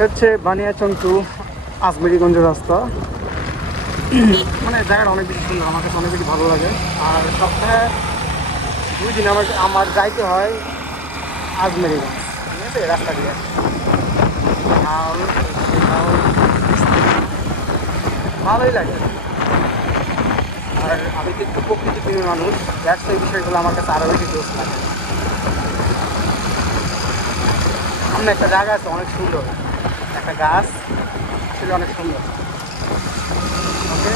এটা হচ্ছে বানিয়াচং টু আজমেরিগঞ্জ রাস্তা। মানে জায়গাটা অনেক বেশি সুন্দর, আমার কাছে অনেক বেশি ভালো লাগে। আর সপ্তাহে 2 দিন আমার যাইতে হয় আজমেরিগঞ্জ, ঠিক আছে, রাস্তা দিয়ে। ভালোই লাগে। আর আমি কিন্তু প্রকৃতি প্রেমী মানুষ, দ্যাটস এই বিষয়গুলো আমার কাছে আরও বেশি জোশ লাগে। সামনে একটা জায়গা আছে অনেক সুন্দর, একটা গাছ, সেটা অনেক সুন্দর। ওকে,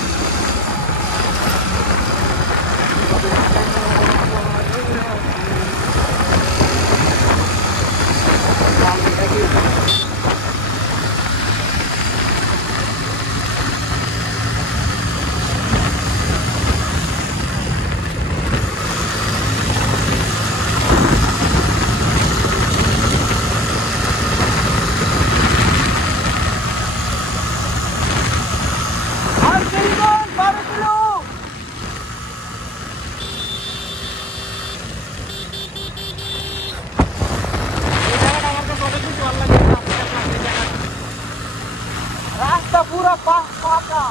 রাস্তা পুরো পাকা।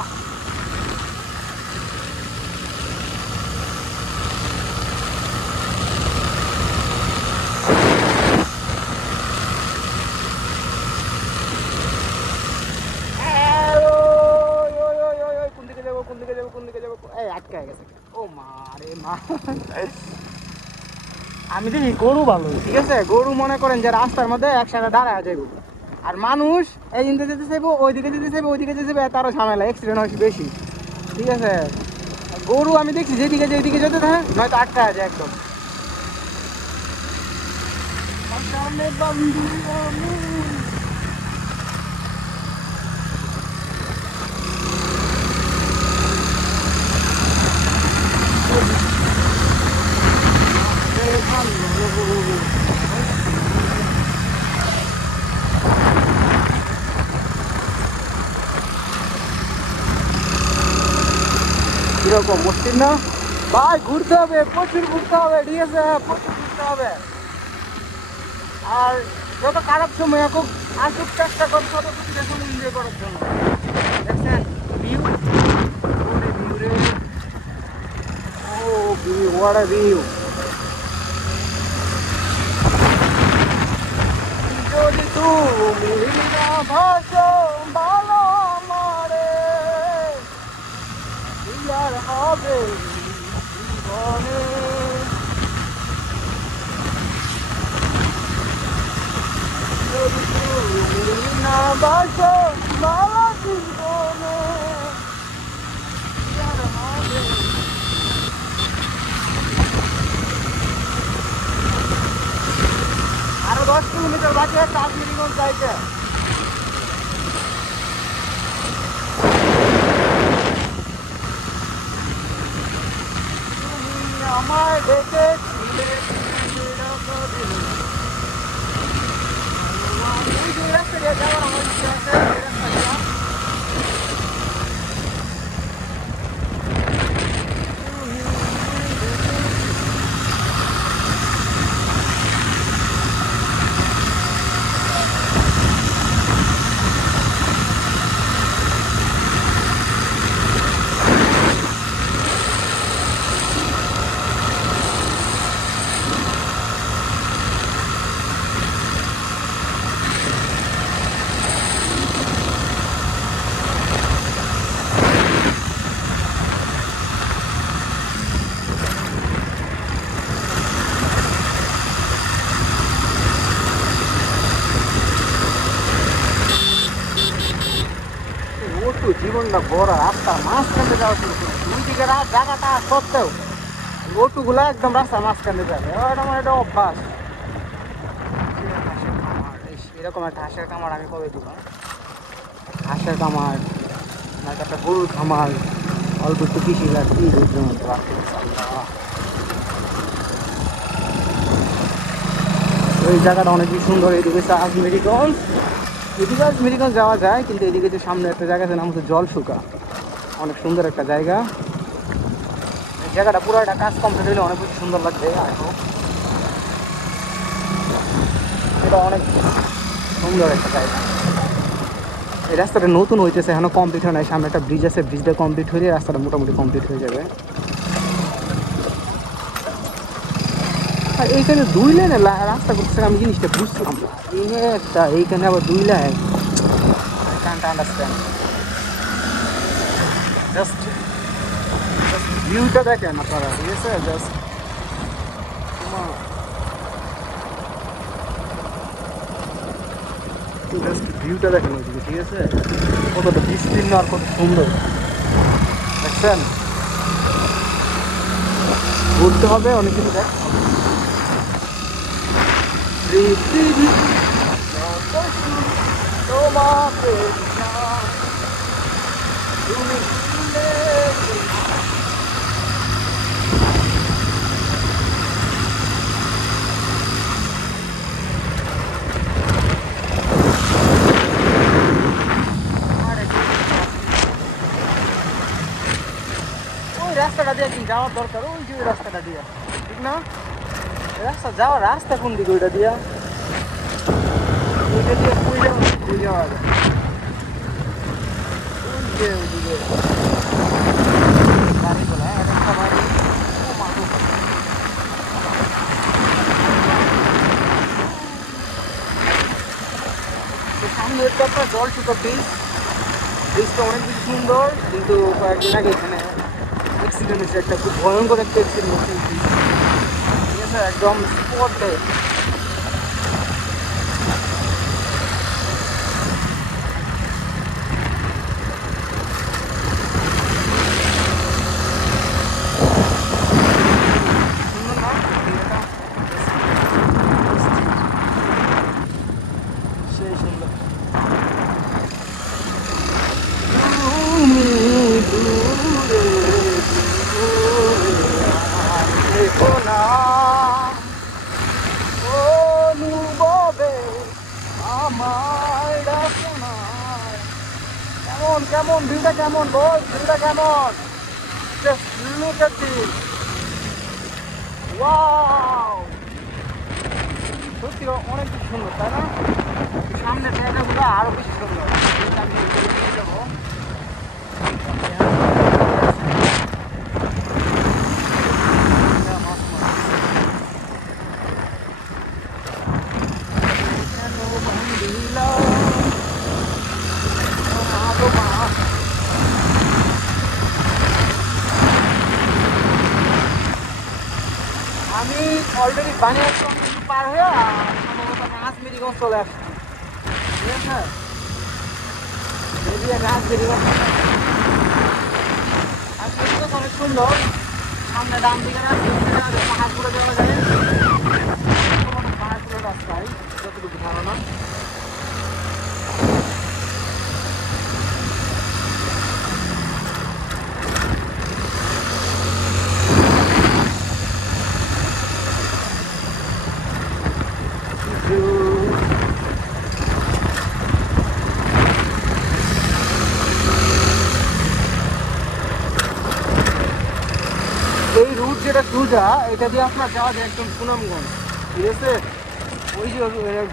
আমি দেখি গরু ভালো, ঠিক আছে, গরু মনে করেন যে রাস্তার মধ্যে একসাথে দাঁড়ায় যাইব। আর মানুষ এই দিকে যেতে চাইবো, ওইদিকে যেতে চাইবো, ওইদিকে যেতে চাইবো, তারও ঝামেলা, অ্যাক্সিডেন্ট হয় বেশি, ঠিক আছে। গরু আমি দেখছি যেদিকে যেদিকে যেতে থাকে নয়তো আটকা যায় একদম। কিরকম মুশকিল না ভাই, ঘুরতে হবে, প্রচুর ঘুরতে হবে, ঠিক আছে, প্রচুর ঘুরতে হবে। আর যত খারাপ সময় এখন আসুক, চেষ্টা করতে হবে সময় এনজয় করার জন্য। দেখছেন ভিউ, ভিউ রে, ও ভিউ, হোয়াট আ ভিউ। যদি তুমি না ভাসো ভালো আমারে, কি আর হবে জীবনে। যদি তুমি না ভাসো ভালো জীবনে, কি আর হবে। আরো 10 কিলোমিটার বাকি আছে আজমেরিগঞ্জ যাইতে। আমায় ডেকেছিলে রাস্তা দিয়ে যাওয়ার আমার ইচ্ছে আছে, ওটু জীবনটা বড়, রাস্তার মাঝখানে যাওয়া শুরু করে দুই দিকে জায়গাটা সত্ত্বেও ওটুগুলা একদম রাস্তার মাঝখানে যাবে, এটা আমার একটা অভ্যাস। এরকম একটা হাঁসের কামার আমি কবে দিব, হাঁসের কামার না একটা গরুর খামার, অল্প একটু কৃষি কি ওই জায়গাটা অনেক বেশি সুন্দর। এদিকে আজমেরিগঞ্জ, এদিকে আজমেরিগঞ্জ যাওয়া যায়, কিন্তু এদিকে যে সামনে একটা জায়গা আছে নাম হচ্ছে জলশুকা, অনেক সুন্দর একটা জায়গা। এই জায়গাটা পুরো একটা কাজ কমপ্লিট হলে অনেক বেশি সুন্দর লাগবে। এটা অনেক সুন্দর একটা জায়গা। এই রাস্তাটা নতুন হইতেছে, এখনো কমপ্লিট হয় নাই। সামনে একটা ব্রিজ আছে, ব্রিজটা কমপ্লিট হয়ে রাস্তাটা মোটামুটি কমপ্লিট হয়ে যাবে। আর এইখানে 2 লেনে রাস্তা করতেছে, আমি জিনিসটা বুঝলাম না। এইখানে আবার 2 lane, I can't understand. Just ভিউটা দেখেন আপনারা, ঠিক আছে? জাস্ট ভিউটা দেখেন ওইদিকে, ঠিক আছে? কতটা বিস্তীর্ণ আর কত সুন্দর দেখছেন। ঘুরতে হবে, অনেক কিছু দেখ। পৃথিবী যত সুন্দর তোমাকে চাই, তুমি ভুলে ওই রাস্তাটা দিয়ে একদিন যাওয়ার দরকার, ওই যে ওই রাস্তাটা দিয়ে, ঠিক না? রাস্তা যাওয়ার রাস্তা কোন দিকে? ওইটা দিয়া, ওইটা দিয়ে কই যাওয়া যায়? ওই যে ওইদিকে বাড়িগুলো, হ্যাঁ, একটা বাড়ি। ও মানুষ সামনে হচ্ছে আপনার জলসুকা ব্রিজ। ব্রিজটা অনেক বেশি সুন্দর, কিন্তু কয়েকদিন আগে এখানে অ্যাক্সিডেন্ট হয়েছে, একটা খুব ভয়ঙ্কর একটা অ্যাক্সিডেন্ট হয়েছে, ঠিক আছে? একদম স্পটে। সুন্দর না জায়গাটা? সেই সুন্দর। তুমি দূরে দূরে আর দেখো না, অনুভবে আমায় ডাকো না। কেমন কেমন ভিউটা, কেমন বল? ভিউটা কেমন? Just look at this, wow! সত্যি অনেক বেশি সুন্দর, তাই না? সামনে জায়গাগুলো আরো বেশি সুন্দর। আমি এগুলো যাবো। আমি অলরেডি বানিয়াচং পার হয়ে সম্ভবত আমি আজমেরিগঞ্জ চলে আসছি, ঠিক আছে? যদি আমি আজমেরিগঞ্জ অনেক সুন্দর। সামনে ডান দিকে পাহাড়পুরে যাওয়া যায়, পাহাড়পুরের রাস্তায় যতটুকু ধারণা। এই রুট যেটা সোজা, এটা দিয়ে আপনার যাওয়া যায় একদম সুনামগঞ্জ, ঠিক আছে? ওই যে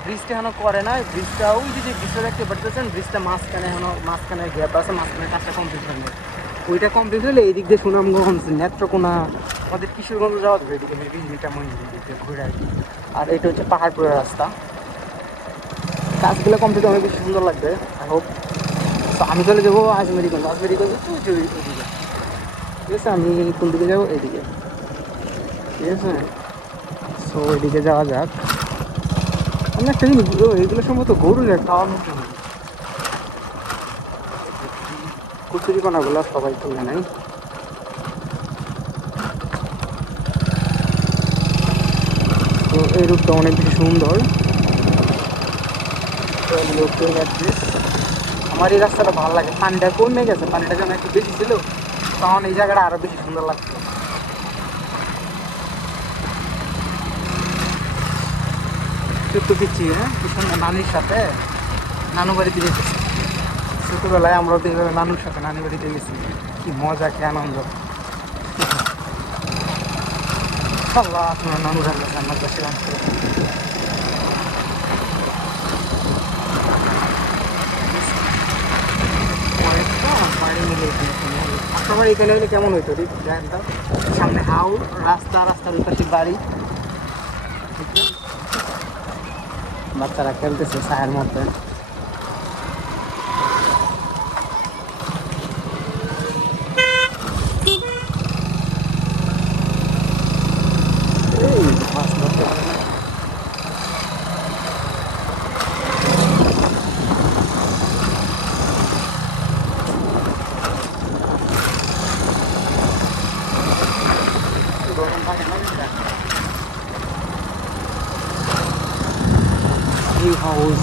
ব্রিজটা এখনো করে না, ব্রিজটা ওই যে ব্রিজটা দেখতে পাচ্ছেন, ব্রিজটা মাঝখানে এখনো, মাঝখানে গ্যাপ আছে, মাঝখানে কাজটা কমপ্লিট হয়নি। ওইটা কমপ্লিট হলে এই দিক দিয়ে সুনামগঞ্জ, নেত্রকোনা, আমাদের কিশোরগঞ্জ যাওয়া যাবে এদিকে, মেবি মিঠামইন দিকে ঘুরে আর কি। আর এটা হচ্ছে পাহাড়পুরের রাস্তা। কাজগুলো কমপ্লিট অনেক বেশি সুন্দর লাগবে, আই হোপ। তো আমি চলে যাবো আজমেরিগঞ্জ। আজমেরিগঞ্জ হচ্ছে ওইদিকে, ঠিক আছে? আমি কোন দিকে যাবো? এইদিকে, ঠিক আছে? সো ওইদিকে যাওয়া যাক। আমি একটা জিনিস, এইগুলো সম্ভবত গরু যায় খাওয়ানোর জন্য। কচুরি পানাগুলো সবাই তুলে নেয়। তো এই রূপটা অনেক বেশি সুন্দর। আমার এই রাস্তাটা ভালো লাগে। পানিটা কমে গেছে, পানিটা যেন একটু বেশি ছিল, তখন এই জায়গাটা আরো বেশি সুন্দর লাগছে। ছোট্ট পিচ্ছি, হ্যাঁ, কি সুন্দর নানির সাথে নানু বাড়িতে গেছি। ছোটবেলায় আমরা তো এইভাবে নানুর সাথে নানি বাড়িতে গেছি, কি মজা, কি আনন্দ। আল্লাহ আপনার নানুর আল্লাহ জান্নাত বাসী দান করুন। বাড়ি মিলে আপনার বাড়ি এখানে হলে কেমন হইতো দেখেন তো, সামনে হাউস, রাস্তার পাশে বাড়ি, বাচ্চারা খেলতেছে ছায়ের মধ্যে। এই মাছ ধরতে পারে না। গরম থাকে না এটা। এই হাউস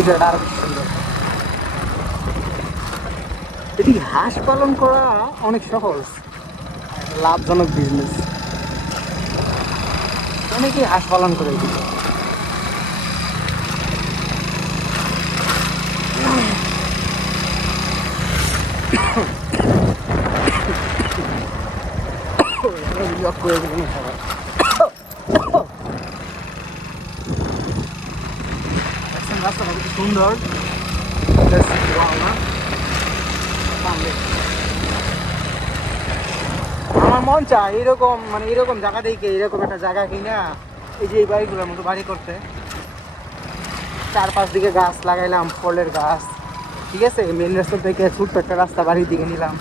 এটা আরো বেশি সুন্দর। এদিকে হাঁস পালন করা অনেক সহজ, লাভজনক বিজনেস। অনেকেই হাঁস পালন করে এদিকে। রাস্তাটা খুব সুন্দর। আমার মন চায় এরকম, মানে এরকম জায়গা দেখে, এরকম একটা জায়গা কিনা এই যে এই বাড়িগুলোর মতো বাড়ি করতে, চারপাশ দিকে গাছ লাগাইলাম, ফলের গাছ, ঠিক আছে, মেন রাস্তা থেকে ছোট্ট একটা রাস্তা বাড়ির দিকে নিলাম,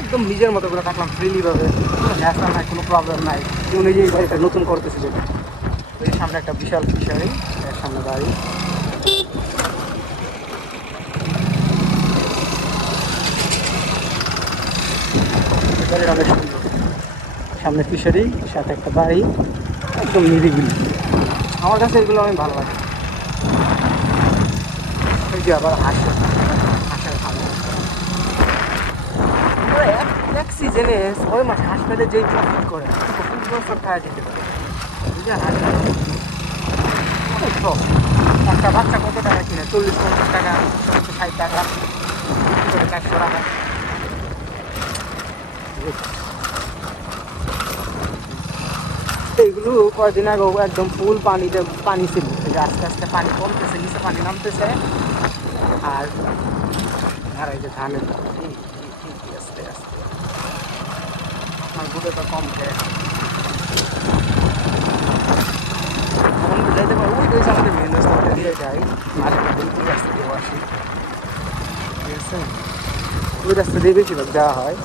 একদম নিজের মতো করে থাকলাম ফ্রিলি ভাবে, কোনো হ্যাসা নাই, কোনো প্রবলেম নাই। উনি যে এই বাড়িটা নতুন করতেছে, যেটা ওই সামনে একটা বিশাল ফিশারি, এর সামনে বাড়ি। বাড়িটা অনেক সুন্দর, সামনে ফিশারি, সাথে একটা বাড়ি, একদম নিরিবিলি। আমার কাছে এগুলো অনেক ভালো লাগে। এই যে আবার হাঁসের খাবার, এক সিজনে 6 মাস হাঁস পেলে যেই প্রফিট করে, প্রফিট বছর খাওয়া যেতে পারে। বুঝলেন, হাঁস অনেক প্রফিট। একটা বাচ্চা কত টাকা কিনে? 40-50 টাকা, 60 টাকা, 100 টাকা। এইগুলো কয়েকদিন আগে একদম ফুল পানিতে পানি ছিল, আস্তে আস্তে পানি কমতেছে, নিচে পানি নামতেছে। আর আর এই যে ধানের আস্তে আস্তে আমার গুঁড়োটা কম যায়। যাইতে পারবো, ওই রয়েছে আমাদের মেন রাস্তা দিয়ে যাই, মাঝে মাঝে ওই রাস্তা দিয়েও আসি, ঠিক আছে। ওই রাস্তা দিয়ে বেশিরভাগ যাওয়া হয়।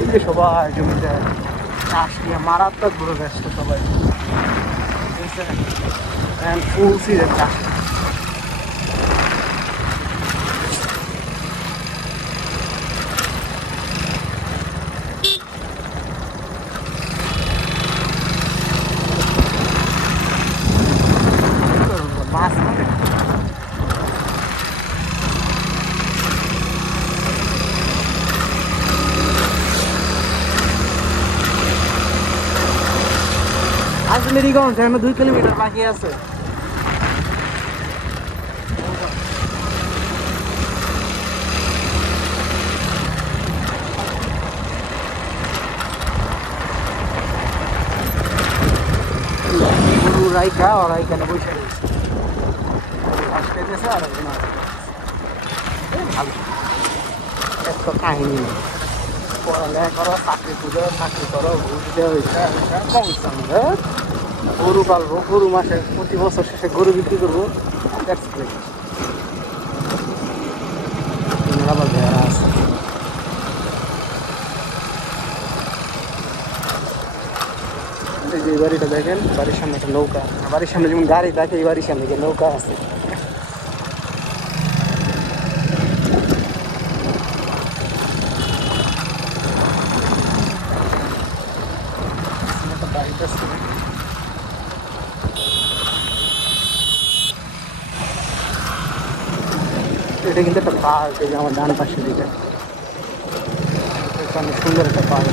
এই যে সবাই জমিতে চাষ নিয়ে মারাত্মক বড় ব্যস্ত সবাই, ঠিক আছে, ফুল সিজন চাষ। মাছ মানে আজমেরিগঞ্জ এখনো 2 কিলোমিটার বাকি আছে। গরু রাইকা ওরা এখানে বসে রয়েছে, ঘাস খেতেছে আর ভালো এত কাহিনী নেই। পড়ালেখা করো, চাকরি খুঁজো, চাকরি করো, ঘুষ দেওয়া হয়েছে, গরু পালবো, গরু মাসে প্রতি বছর শেষে গরু বিক্রি করবো। আবার ভেড়া আছে। এই যে বাড়িটা দেখেন, বাড়ির সামনে একটা নৌকা, বাড়ির সামনে যেমন গাড়ি থাকে, এই বাড়ির সামনে যে নৌকা আছে। এটা কিন্তু একটা পার্ক, এই যে আমার ডান পাশে দিকে অনেক সুন্দর একটা পার্ক।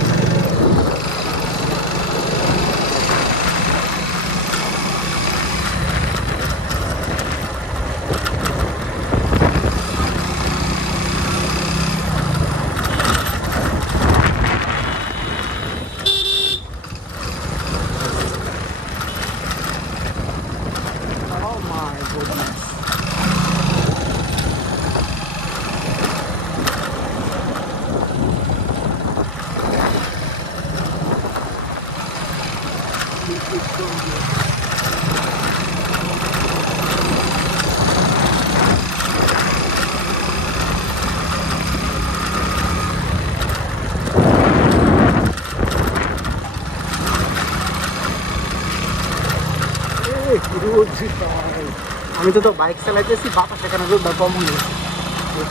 আমি তো বাইক চালাইতেছি, বাতাস এখানে রোদ কম হয়ে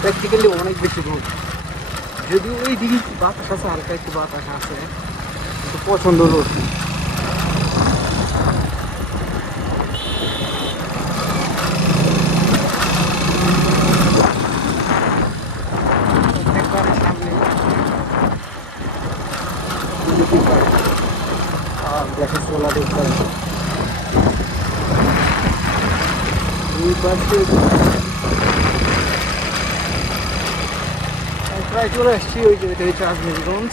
প্র্যাকটিক্যালি অনেক বেশি রোদ। যদিও ওই দিকে একটু বাতাস আছে, হালকা একটু বাতাস আছে, কিন্তু প্রচণ্ড রোদ। গ্যাসের চোলা দেখতে প্রায় চলে আসছি। ওই যে এটা হচ্ছে আজমেরগঞ্জ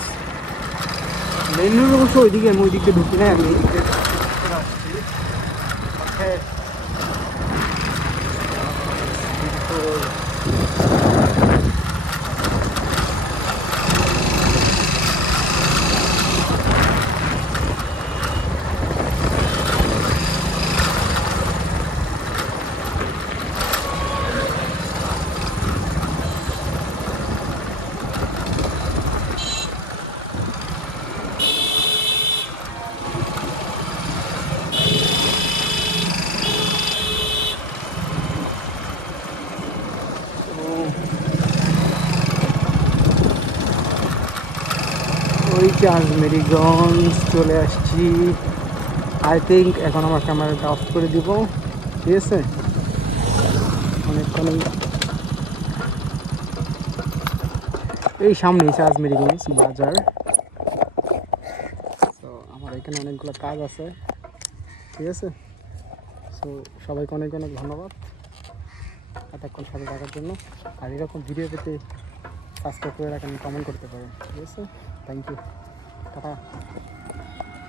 মেন রোড। অবশ্য ওইদিকে আমি ওই দিকে ঢুকি নাই, আমি এই দিকে চলে আসছি। ওই যে আজমেরগঞ্জ চলে আসছি। আই থিঙ্ক এখন আমার ক্যামেরাটা অফ করে দিব, ঠিক আছে? অনেকক্ষণ এই সামনে এসে আজমেরগঞ্জ বাজার। তো আমার এখানে অনেকগুলো কাজ আছে, ঠিক আছে? সো সবাইকে অনেক অনেক ধন্যবাদ এতক্ষণ সাথে থাকার জন্য। আর এরকম ভিডিও পেতে সাবস্ক্রাইব করে রাখেন, কমেন্ট করতে পারেন, ঠিক আছে? Thank you, tata.